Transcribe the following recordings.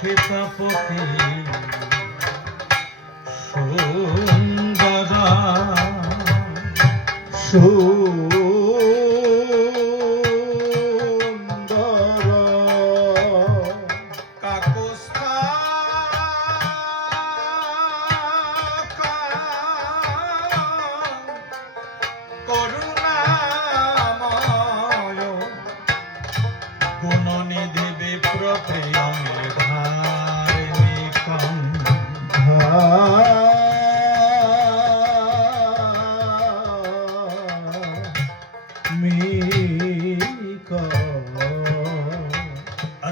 সীতাপতি সুন্দরা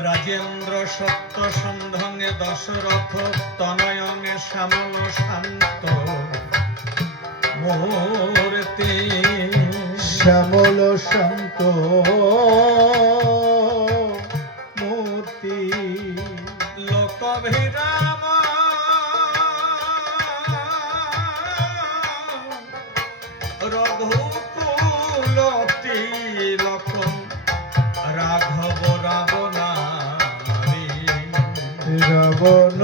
রাজেন্দ্র সত্য সন্ধনে দশরথ তনয়নে শ্যামল শান্ত মূর্তি শ্যামল শান্ত মূর্তি লোকভিরাম রঘুকুল তিলক রাঘব রাবণারি রাবণ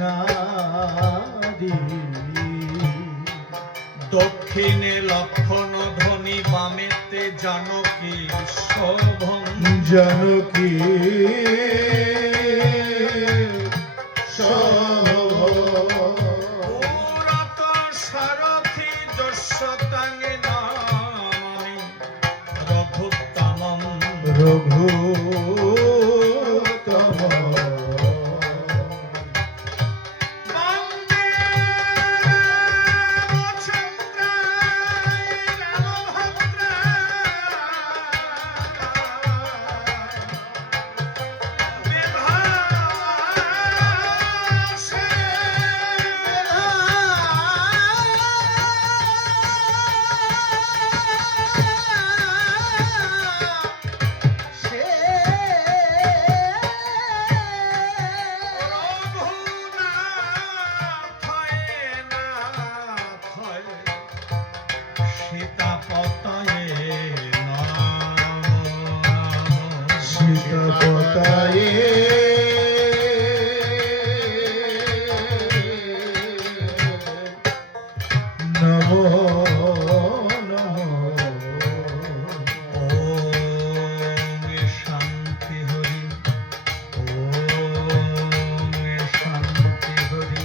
নারী দক্ষিণে লক্ষণ ধ্বনি বামেতে জানকী শোভন জানকী রঘু সীতাপতায়ে নমো নমো ওম শান্তি হরি ওম শান্তি হরি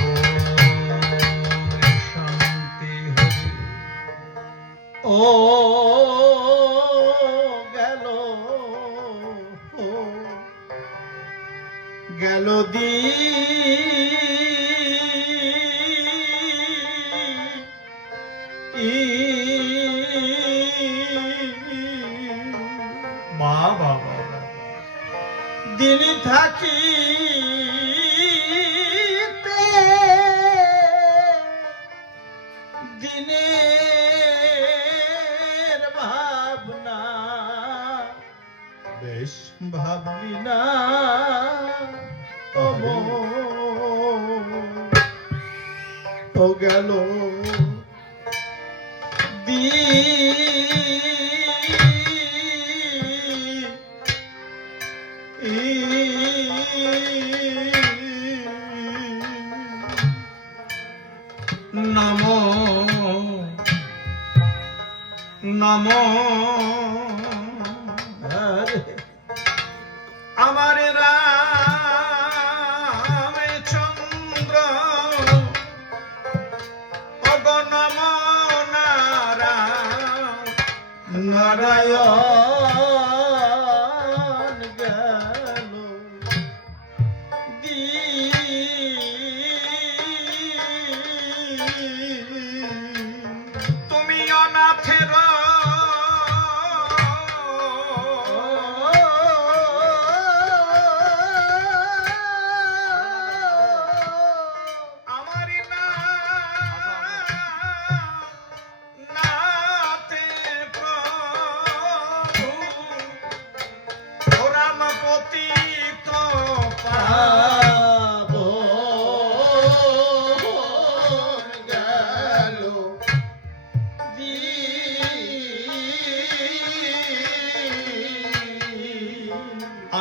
ওম শান্তি হরি ও গেল দি বাবা দিন থাকি দিনের ভাবনা বেশ ভাবলি না ও গেল দি নমো নমো আমার রামচন্দ্র অগণম নারায়ণ গেল দি তুমি অনাথের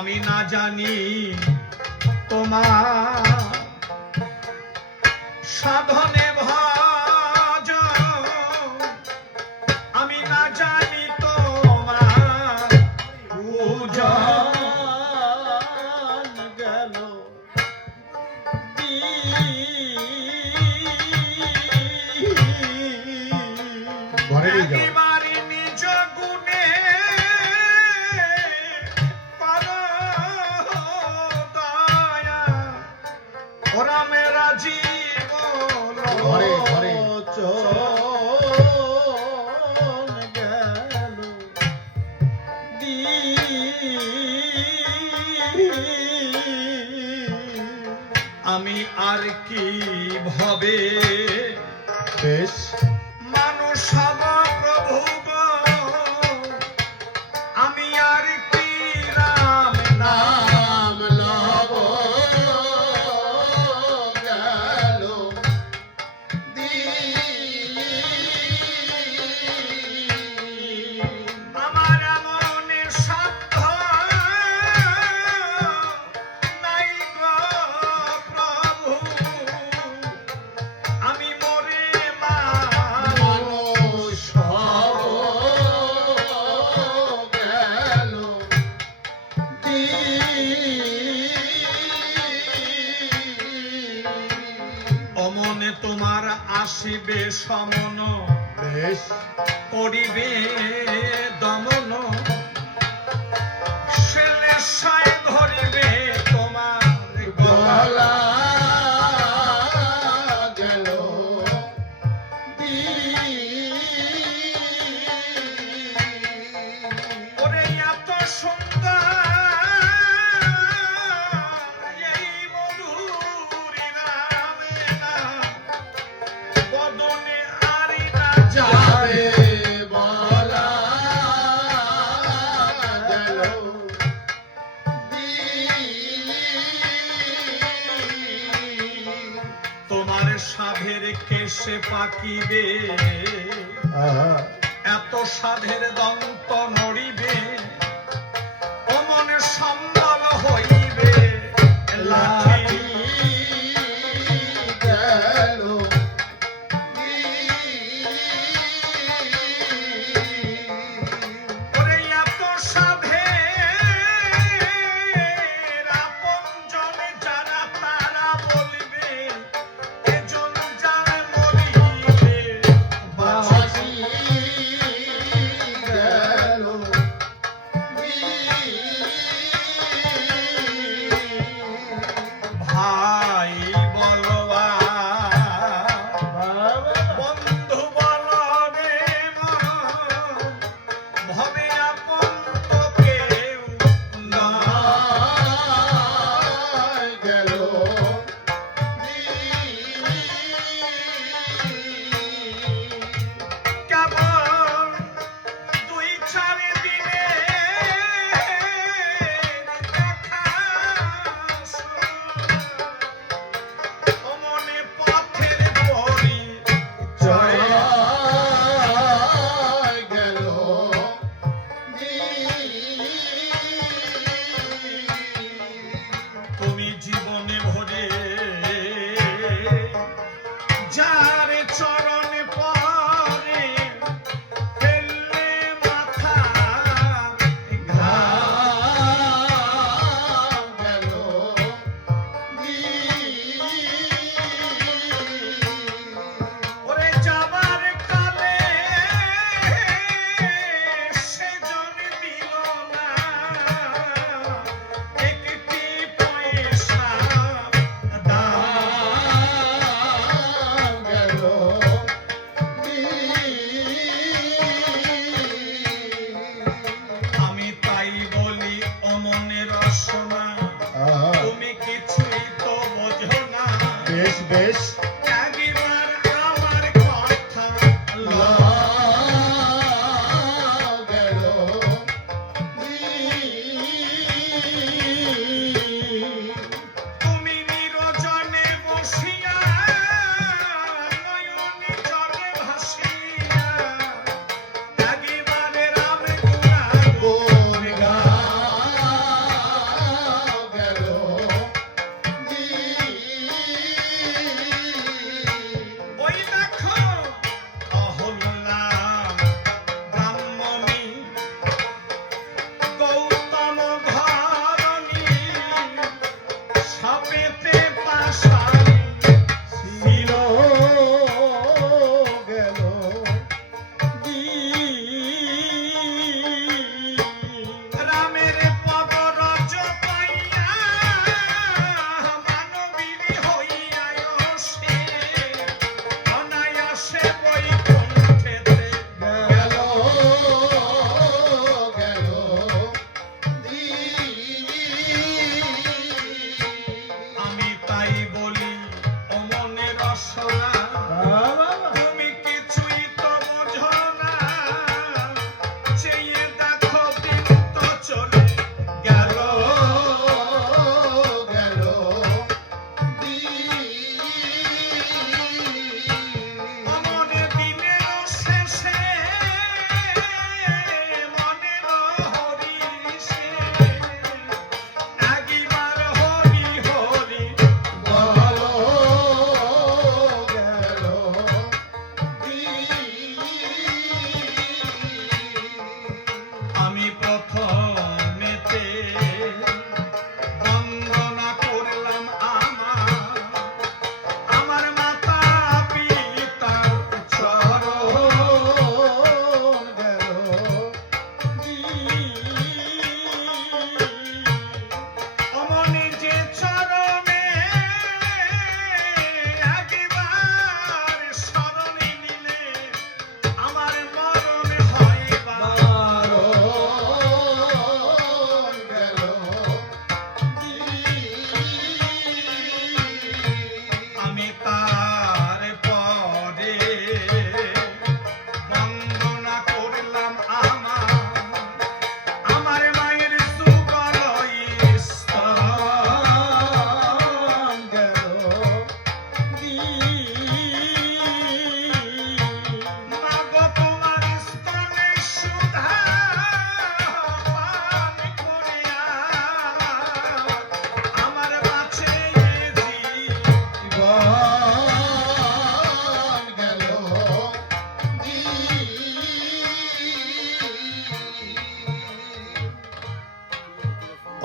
আমি না জানি তোমার সাধনে ভজ, আমি না জানি তোমার পূজন গেল একেবারে নিজ গুণে করো দয়া, ওরা মেরা জীবন চল গেল আমি আর কি ভবে বেশ মানুষ হব প্রভু গো, আমি আর কি রাম নাম নাম লব গেল আমার এমন সাধ্য নাই গো প্রভু, আমি মরে মানুষ হব গেল অমনে তোমার আসিবে সমন, বেশ করিবে দমন, শেলেশায় ধরিবে তোমার গলা। গলা গেল ওরে এত সুন্দর এই মধুরি নামে না বদনে আরি না যাবে বলা গেল তোমার সাধের কেশে পাকিবে, এত সাধের দন্ত নড়িবে, অমনে সম্বল হইবে লাঠি। গেল ওরে এত সাধের আপনজনে যারা তারা বলিবে, এজন যায় মরিবে বাঁচি গেল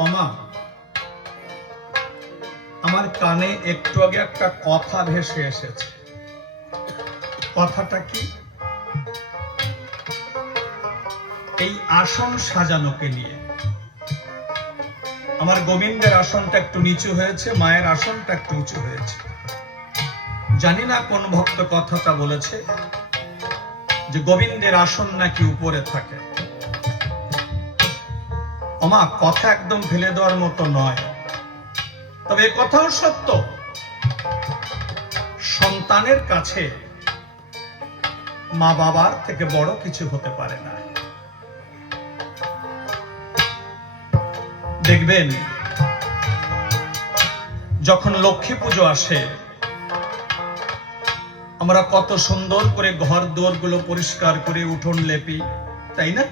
ওমা, আমার কানে একটু আগে একটা কথা ভেসে এসেছে। কথাটা কি? এই আসন সাজানোকে নিয়ে। আমার গোবিন্দের আসনটা একটু নিচু হয়েছে, মায়ের আসনটা একটু উঁচু হয়েছে। জানি না কোন ভক্ত কথাটা বলেছে যে গোবিন্দের আসন নাকি উপরে থাকে। ওমা, কথা একদম ফেলে দেওয়ার মতো নয়, তবে এ কথাও সত্য, সন্তানের কাছে মা বাবার থেকে বড় কিছু হতে পারে না। দেখবেন যখন লক্ষ্মী পুজো আসে, আমরা কত সুন্দর করে ঘর দুয়ার গুলো পরিষ্কার করে উঠোন লেপি, তাই না?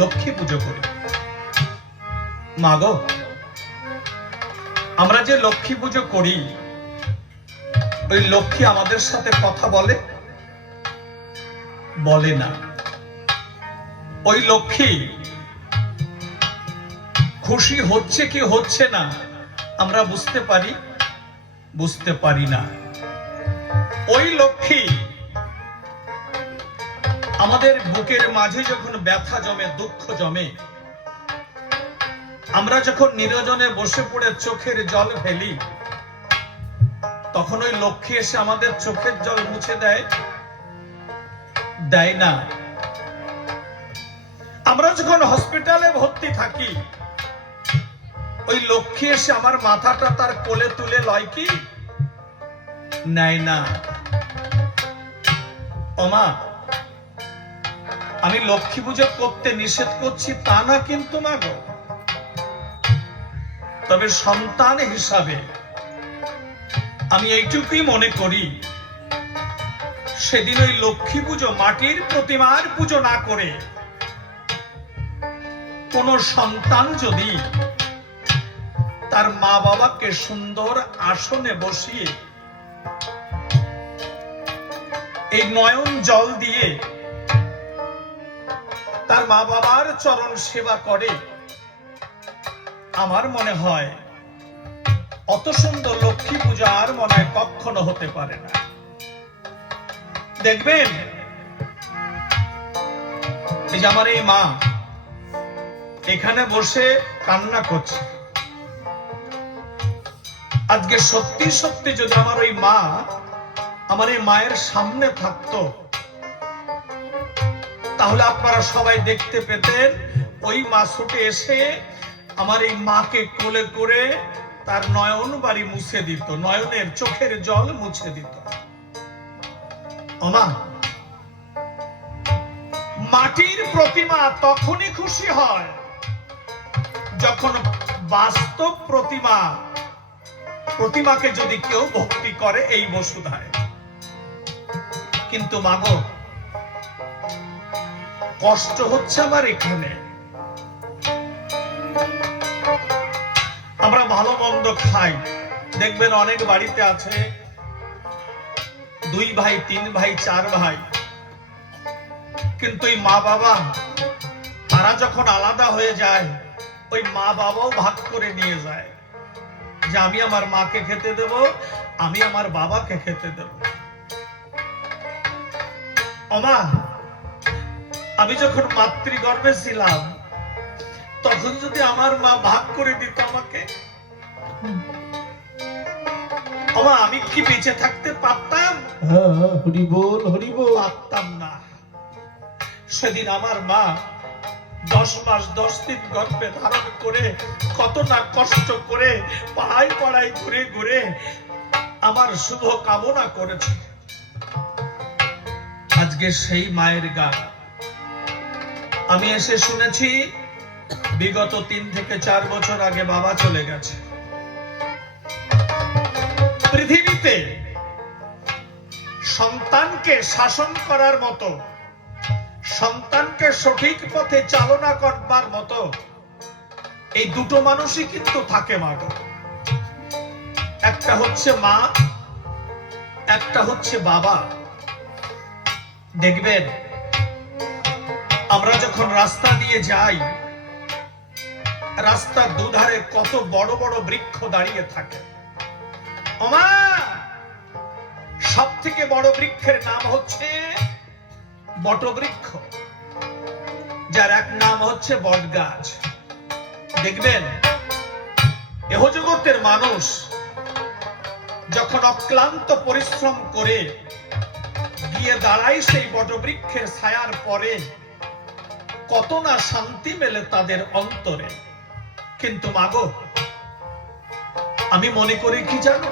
লক্ষ্মী পুজো করি। মা গো, আমরা যে লক্ষ্মী পুজো করি, ওই লক্ষ্মী আমাদের সাথে কথা বলে? বলে না। ওই লক্ষ্মী খুশি হচ্ছে কি হচ্ছে না আমরা বুঝতে পারি? বুঝতে পারি না। ওই লক্ষ্মী আমাদের বুকের মাঝে যখন ব্যথা জমে, দুঃখ জমে, আমরা যখন নিরজনে বসে পড়ে চোখের জল ফেলি, তখন ওই লক্ষ্মী এসে আমাদের চোখের জল মুছে দেয়? দেয় না। আমরা যখন হসপিটালে ভর্তি থাকি, ওই লক্ষ্মী এসে আমার মাথাটা তার কোলে তুলে লয় কি? নেয় না। ওমা, আমি লক্ষ্মী পুজো করতে নিষেধ করছি তা না কিন্তু মা গো, তবে সন্তান হিসাবে আমি এইটুকুই মনে করি, সেদিন ওই লক্ষ্মী পুজো মাটির প্রতিমার পুজো না করে কোন সন্তান যদি তার মা বাবাকে সুন্দর আসনে বসিয়ে এই নয়ন জল দিয়ে তার মা বাবার চরণ সেবা করে, আমার মনে হয় অত সুন্দর লক্ষ্মী পূজা আর মনে হয় কখনো হতে পারে না। দেখবেন এই যে আমার এই মা এখানে বসে কান্না করছে, আজকে সত্যি সত্যি যদি আমার ওই মা আমার এই মায়ের সামনে থাকতো, তাহলে আপনারা সবাই দেখতে পেতেন ওই মা ছুটে এসে আমার এই মাকে কোলে করে তার নয়ন বাড়ি মুছে দিত, নয়নের চোখের জল মুছে দিত। ওমা, মাটির প্রতিমা তখনই খুশি হয় যখন বাস্তব প্রতিমাকে যদি কেউ ভক্তি করে এই বসুধায়। কিন্তু মাগো, কষ্ট হচ্ছে আমার এখানে। আমরা ভালো মন্দ খাই, দেখবেন অনেক বাড়িতে আছে 2 ভাই 3 ভাই 4 ভাই, কিন্তু এই মা বাবা তারা যখন আলাদা হয়ে যায়, ওই মা বাবাও ভাগ করে নিয়ে যায় যে আমি আমার মাকে খেতে দেব, আমি আমার বাবাকে খেতে দেব। ওমা, আমি যখন মাতৃগর্ভে ছিলাম তখন যদি আমার মা ভাগ করে দিত আমাকে, ওমা, আমি কি বেঁচে থাকতে পারতাম? হরি বল, হরি বল। পারতাম না। সেদিন আমার মা 10 মাস 10 দিন গর্ভে ধারণ করে কত না কষ্ট করে পাড়ায় পাড়ায় ঘুরে ঘুরে আমার শুভ কামনা করেছে। আজকে সেই মায়ের গান আমি এসে শুনেছি বিগত 3 থেকে 4 বছর আগে বাবা চলে গেছে। পৃথিবীতে সন্তানকে শাসন করার মতো, সন্তানকে সঠিক পথে চালনা করবার মতো এই দুটো মানুষই কিন্তু থাকে মাগো। একটা হচ্ছে মা, একটা হচ্ছে বাবা। দেখবেন আমরা যখন রাস্তা দিয়ে যাই, রাস্তার দুধারে কত বড় বড় বৃক্ষ দাঁড়িয়ে থাকে। ওমা, সব থেকে বড় বৃক্ষের নাম হচ্ছে বটবৃক্ষ, যার এক নাম হচ্ছে বটগাছ। দেখবেন এহ জগতের মানুষ যখন অক্লান্ত পরিশ্রম করে গিয়ে দাঁড়ায় সেই বটবৃক্ষের ছায়ার পরে, কত না শান্তি মেলে তাদের অন্তরে। কিন্তু মাগো, আমি মনে করি কি জানো,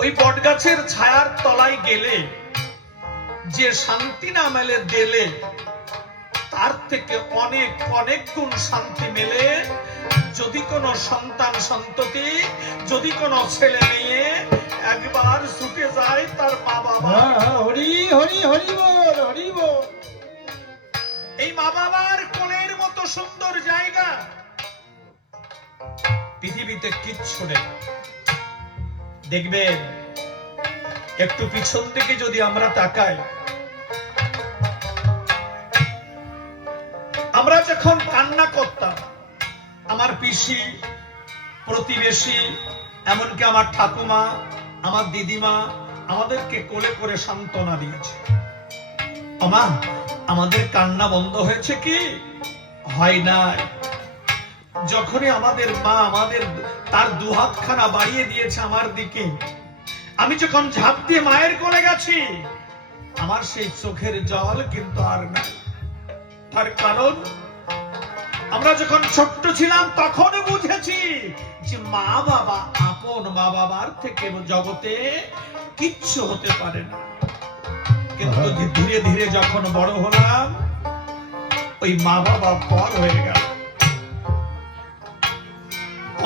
ওই বটগাছের ছায়ার তলায় গেলে যে শান্তি না মেলে দিলে, তার থেকে অনেক অনেক গুণ শান্তি মেলে যদি কোনো সন্তান সন্ততি, যদি কোনো ছেলে মেয়ে একবার ছুটে যায় তার মা বাবা। হরি হরি হরি বল, হরি বল। এই মা বাবার কোলের মতো সুন্দর জায়গা পৃথিবীতে কিচ্ছু নেই। দেখবেন একটু পিছন দিকে যদি আমরা তাকাই, আমরা যখন কান্না করতাম, আমার পিসি, প্রতিবেশী, এমনকি আমার ঠাকুমা, আমার দিদিমা আমাদেরকে কোলে করে সান্ত্বনা দিয়েছে। আমা, আমাদের কান্না বন্ধ হয়েছে কি? হয় নাই। যখনই আমাদের মা আমাদের তার দুহাতখানা বাড়িয়ে দিয়েছে আমার দিকে, আমি যখন ঝাঁপ দিয়ে মায়ের কোলে গেছি, আমার সেই চোখের জল কিন্তু আর নাই। তার কারণ, আমরা যখন ছোট্ট ছিলাম তখন বুঝেছি যে মা বাবা আপন, মা বাবার থেকে জগতে কিচ্ছু হতে পারে না। কিন্তু ধীরে ধীরে যখন বড় হলাম, ওই মা বাবা পর হয়ে গেল।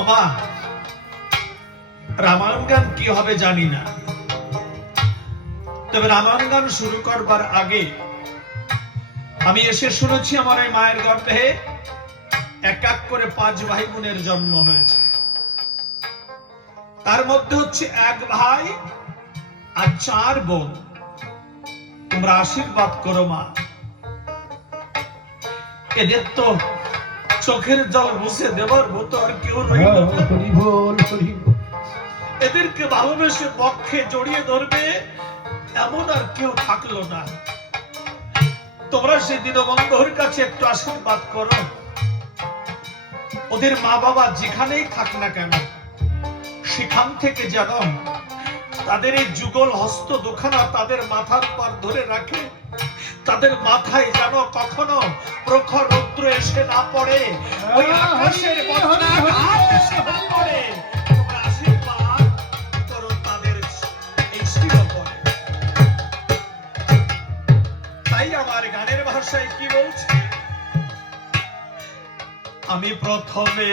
ওমা, রামায়ণ গান কি হবে জানি না, তবে রামায়ণ গান শুরু করবার আগে আমি এসে শুনেছি আমার এই মায়ের গর্ভে এক এক করে 5 ভাই বোনের জন্ম হয়েছে। তার মধ্যে হচ্ছে 1 ভাই আর 4 বোন। তোমরা আশীর্বাদ করো মা, এদের তো চোখের জল মুছে দেবার মতো আর কেউ রইল না। হরি বল, হরি বল। এদেরকে ভালোবেসে পক্ষে জড়িয়ে ধরবে এমন আর কেউ থাকলো না। তোমরা সেই দীনবন্ধুর কাছে একটু আশীর্বাদ করো, ওদের মা বাবা যেখানেই থাক না কেন, সেখান থেকে যেন তাদের এই যুগল হস্ত দুখানা তাদের মাথার পর ধরে রাখে, তাদের মাথায় যেন কখনো প্রখর রৌদ্র এসে না পড়ে, ওই আকাশের বদনা হাত এসে না পড়ে। তোমরা আশীর্বাদ করো তাদের এই শিরোপরে। তাই আমার গানের ভাষায় কি বলছে, আমি প্রথমে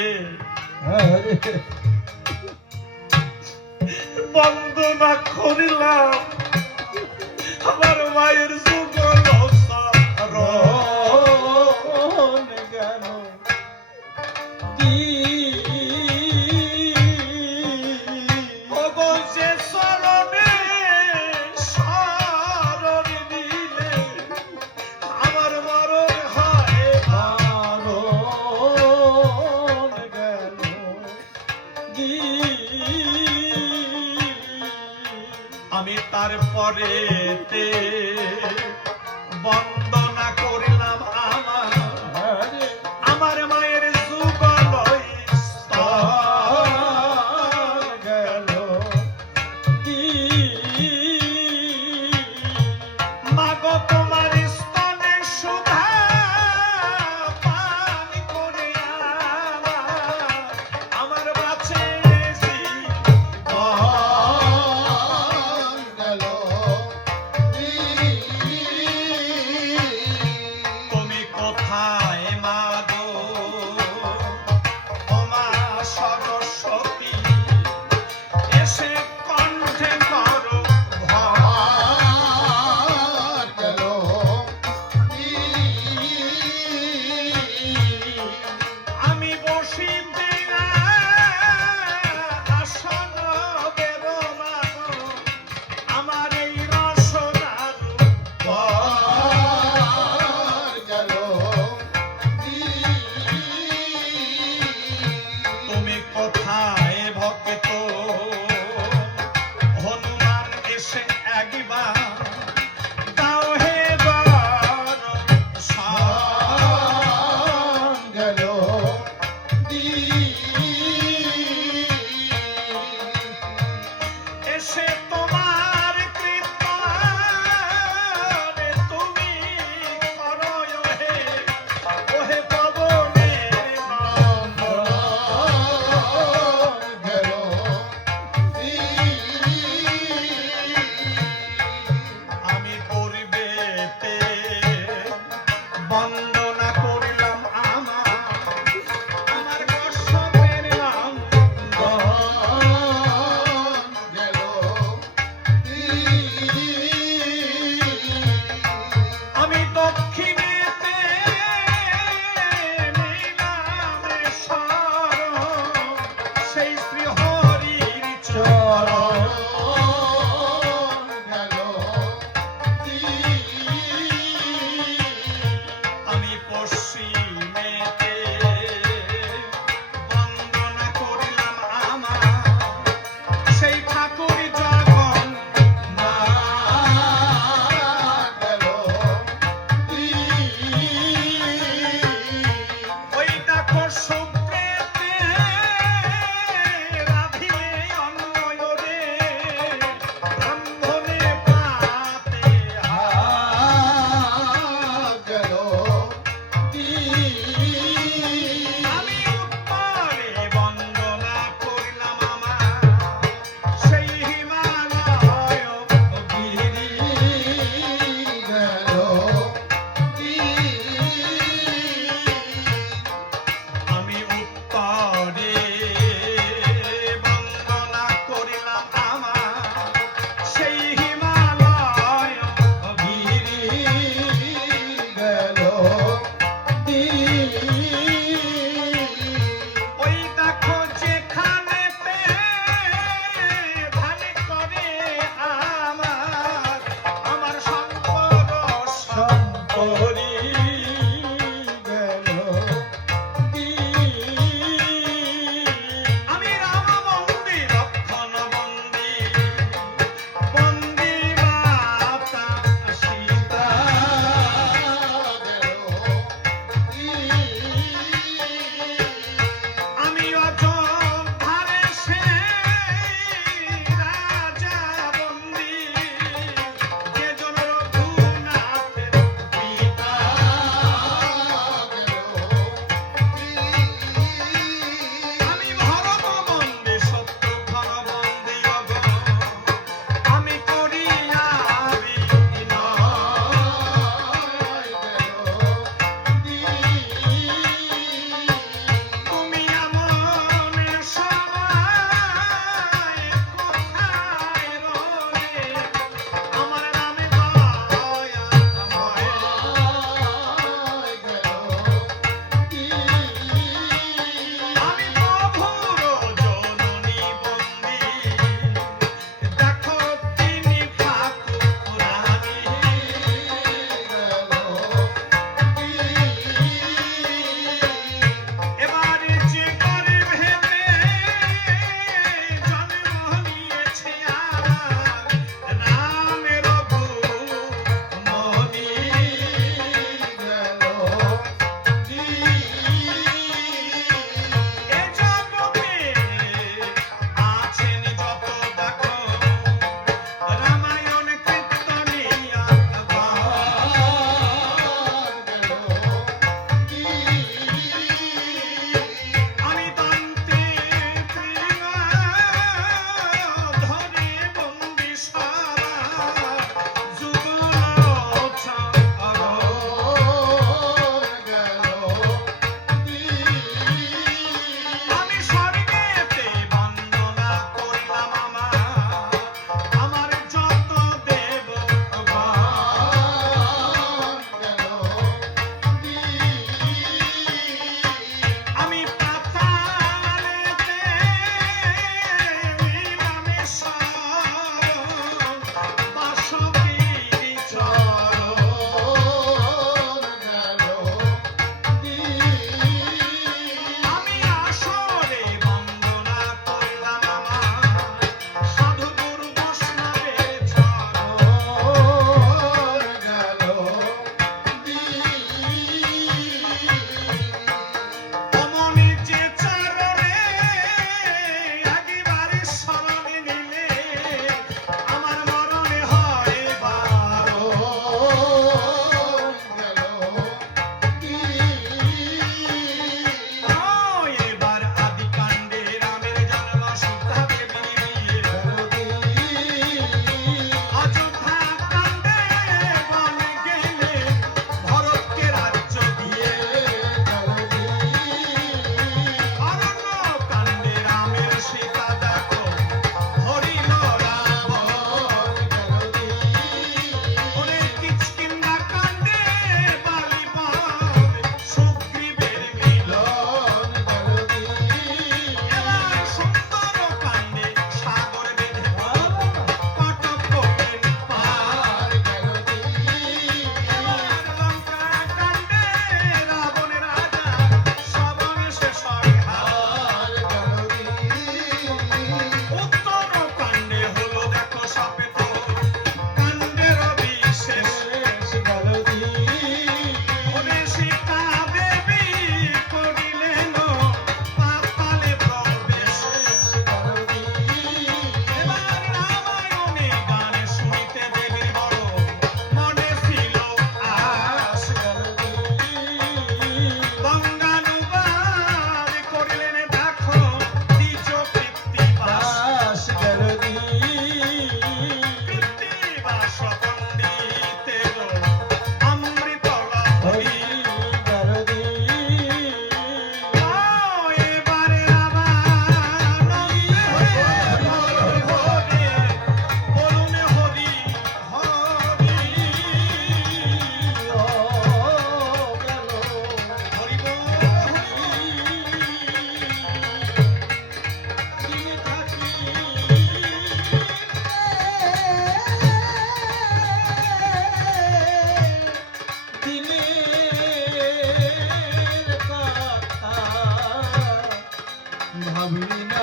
বন্দনা করিলাম আমার মায়ের যুগল রণ জ্ঞান অবশে শরণে শরণ দিলে আমার মরণ হয়। রণ জ্ঞান আমি তারপরে বন্দনা করিলাম আমার মায়ের যুগল গেল মাগো তোমার স্তনে সুধা পান করে আমার বাঁচে গেল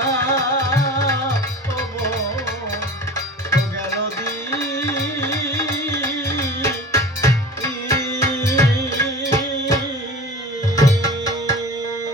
ও